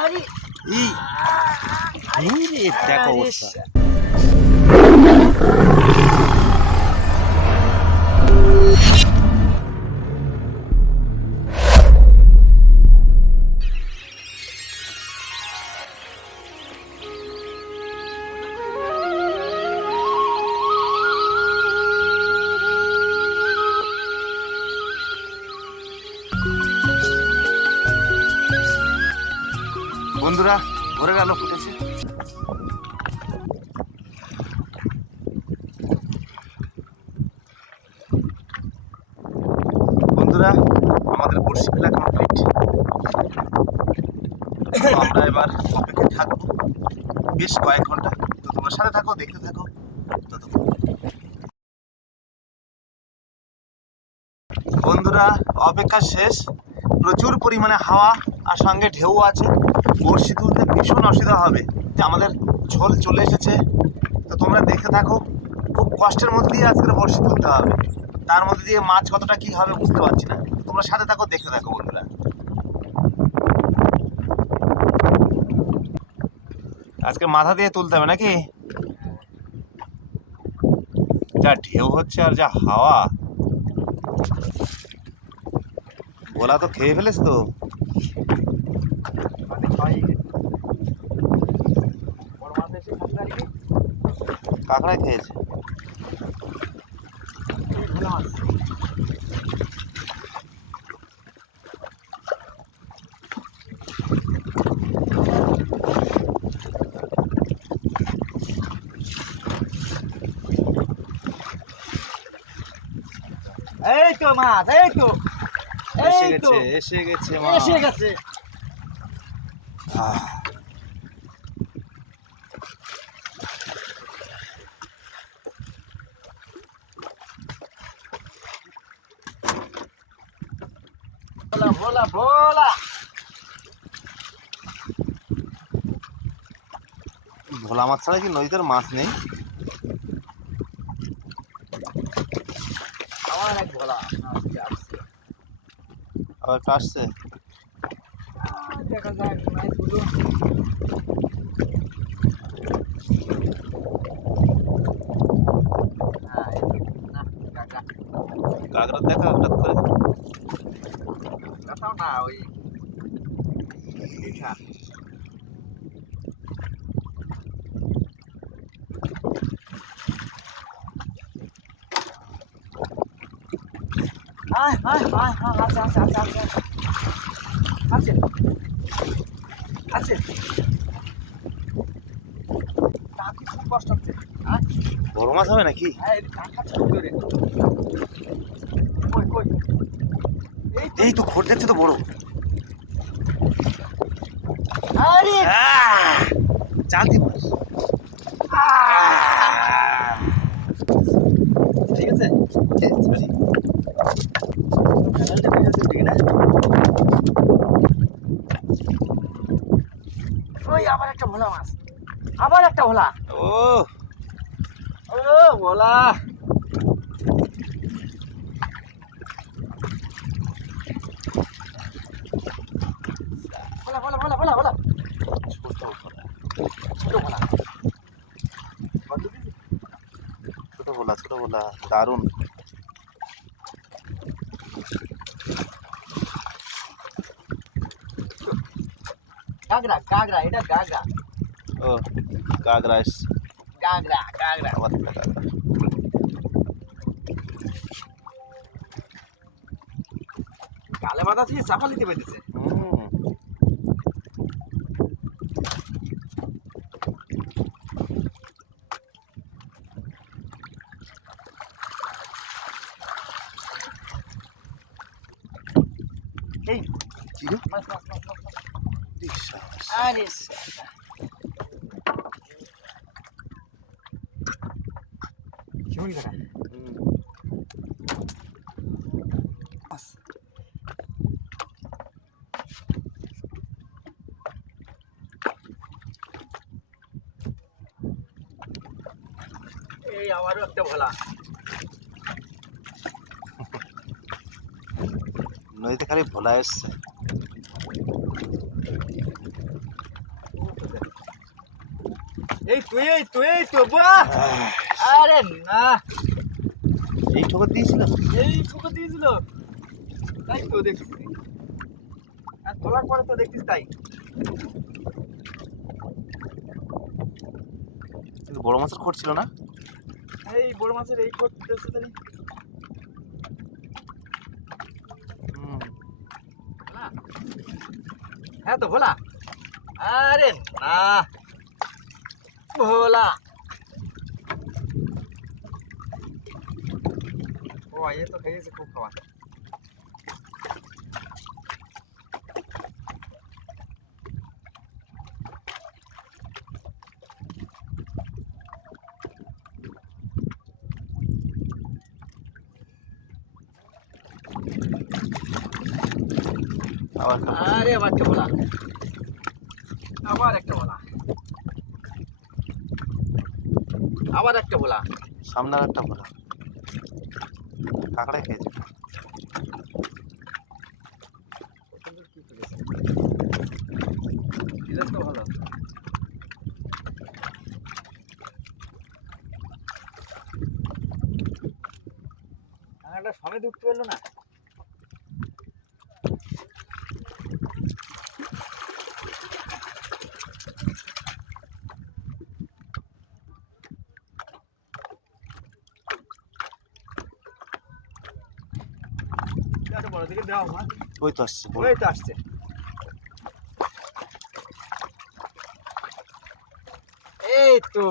আরে এই দেখো অবস্থা। বন্ধুরা ভোরের আলো ফুটেছে। বন্ধুরা আমাদের বড়শি ফেলা কমপ্লিট। আমরা এবার অপেক্ষায় থাকবো বেশ কয়েক ঘন্টা। তো তোমরা সাথে থাকো, দেখতে থাকো। বন্ধুরা অপেক্ষা শেষ। প্রচুর পরিমাণে হাওয়া আর সঙ্গে ঢেউ আছে। বড়শি তুলতে ভীষণ অসুবিধা হবে। আমাদের ঝোল চলে এসেছে, তো তোমরা দেখতে থাকো। খুব কষ্টের মধ্যে দিয়ে আজকের বড়শি তুলতে হবে। তার মধ্যে দিয়ে মাছ কতটা কি হবে বুঝতে পারছি না। তোমরা সাথে থাকো, দেখতে থাকো বন্ধুরা। আজকে মাথা দিয়ে তুলতে হবে নাকি? যা ঢেউ হচ্ছে আর যা হাওয়া। গোলা তো খেয়ে ফেলেছ তো? কাঁকড়াই খেয়েছে। এই তো মাছ, এই তো এসে গেছে, এসে গেছে মাছ। এসে গেছে। ভোলা ভোলা ভোলা ভোলা মাছ ছাড়া কি নদীতে মাছ নেই? আমার এক ভোলা আবার একটা আসছে। দেখা যাক মাছগুলো। কাঁকড়া দেখা হঠাৎ করে। দেখাও না ওই পিঠা। আয় আয় আয় আয় আছে আছে আছে আছে আছে আছে। কাকু খুব কষ্ট হচ্ছে। বড় মাছ হবে নাকি? কাকা ছোট করে কই কই এই তো খোঁজ যাচ্ছে তো বড়। আরে জানতি মাছ। ঠিক আছে। সরি। ওই আবার একটা ভোলা মাছ, আবার একটা ভোলা। ও ও ভোলা ভোলা ভোলা ভোলা ভোলা ভোলা ছোট ভোলা, ছোট ভোলা, ছোট ভোলা দারুণ। গাগরা গাগরা, এটা গাগরা। ও কাঁকড়া এসছে। গাগরা গাগরা আবার একটা কাঁকড়া। কালে মাথা থেকে চাপা নিতে পেরেছে। এই কি রে? মাছ মাছ মাছ মাছ। বিশ্বাস। আরে কেমন দেখা এই আমারও একটা ভোলা। নদীতে খালি ভোলা এসছে। এই তো বাহ! আরে না, এই ঠোকর দিয়েছিল। এই ঠুকো দিয়েছিল। তাই তো দেখছিস। আর তোলার পরে তো দেখছিস তাই। কিন্তু বড় মাছের খোঁট ছিল না। এই বড় মাছের এই ঠোঁট দিতেছে তাই। হুম। ভোলা? হ্যাঁ তো ভোলা। আরে না, ভোলা। ও এ তো খেয়েছে খুব খাওয়া। আবার একটা মাছ। আরে আবার একটা ভোলা, আবার একটা ভোলা, আবার একটা ভোলা। সামনে আর একটা ভোলা। কাঁকড়া খেয়েছে। কি করেছে? দিলে তো ভালো। কাঁকড়াটা সমেত উঠতে পারলো না। একটা বড় দিকে দেওয়া মা। ওই তো আসছে বড়। ওই তো আসছে। এই তো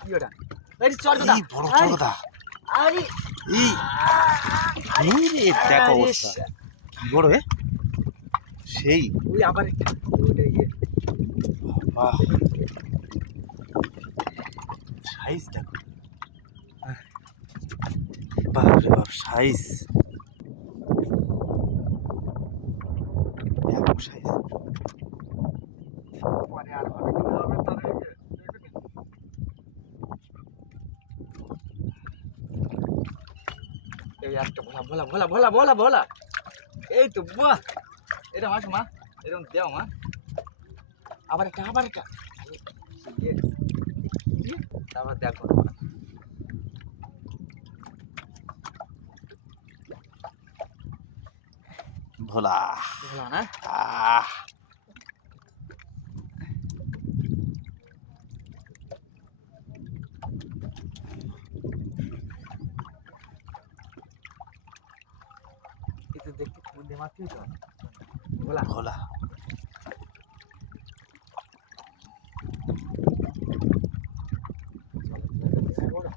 কি ওটা? এই চল দাদা। এই বড় চড়দা। আরে এই এই রে দেখো আরে অবস্থা। কি বড় এ? সেই ওই আবার একটা ওইটা ইয়ে। বাহ, সাইজ দেখো। বাপ রে বাপ, সাইজ ব্যাপক সাইজ। পরে আর হবে কি না হবে তার আগে এই একটা ভোলা ভোলা ভোলা ভোলা ভোলা ভোলা। এই তো বাহ! এটা মাছ মা, এরকম দেও মা। আবার একটা আবার একটা। ইয়ে, ইয়ে, তারপর দেখো মা। ভোলা। ভোলা না? আহ এই তো দেখতে মধ্যে মাছ তো ভোলা। ভোলা। ভোলা।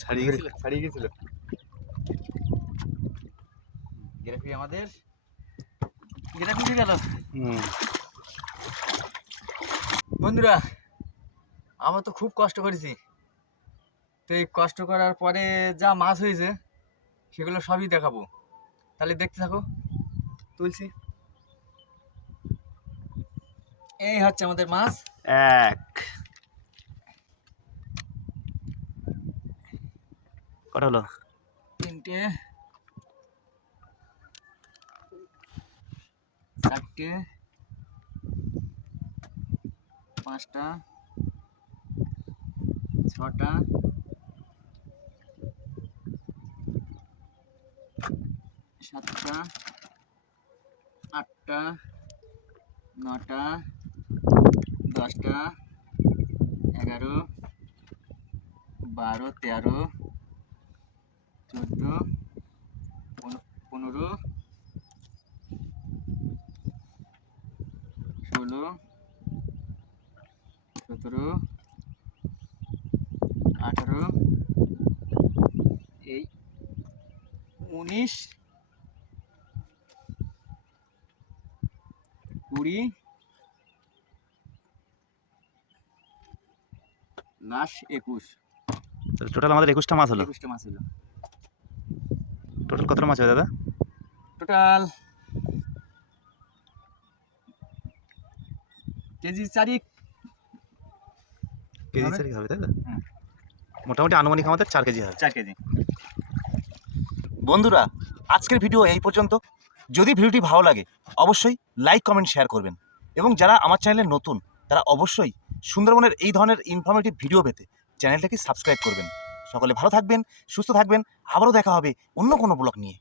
ছাড়িয়ে গেছিল। ছাড়িয়ে গেছিল। গ্রাফি আমাদের গ্রাফি উঠে গেল। হুম। বন্ধুরা, আমরা তো খুব কষ্ট করেছি। তো এই কষ্ট করার পরে যা মাছ হয়েছে সেগুলো সবই দেখাবো। তাহলে দেখতে থাকো। তুলছি। এই হচ্ছে আমাদের মাছ। এক কটা হলো? 3টে, 4টে, 5টা, 6টা, 7টা, 8টা, 9টা, 10টা, 11, 12, 13, 14, 15, 16, 17, 18, এই 19, 20, লাস্ট 21। টোটাল আমাদের 21টা মাছ হলো। 21টা মাছ হলো। টোটাল কতটা মাছ হবে দাদা? টোটাল কেজি চারিক কেজি হবে? চারি হবে তাই তো? হুম। মোটামুটি আনুমানিক আমাদের 4 কেজি হবে। 4 কেজি। বন্ধুরা, আজকের ভিডিও এই পর্যন্ত। যদি ভিডিওটি ভালো লাগে অবশ্যই লাইক কমেন্ট শেয়ার করবেন, এবং যারা আমার চ্যানেলে নতুন তারা অবশ্যই সুন্দরবনের এই ধরনের ইনফরমেটিভ ভিডিও পেতে চ্যানেলটাকে সাবস্ক্রাইব করবেন। সকলে ভালো থাকবেন, সুস্থ থাকবেন, আবারও দেখা হবে অন্য কোনো ব্লগ নিয়ে।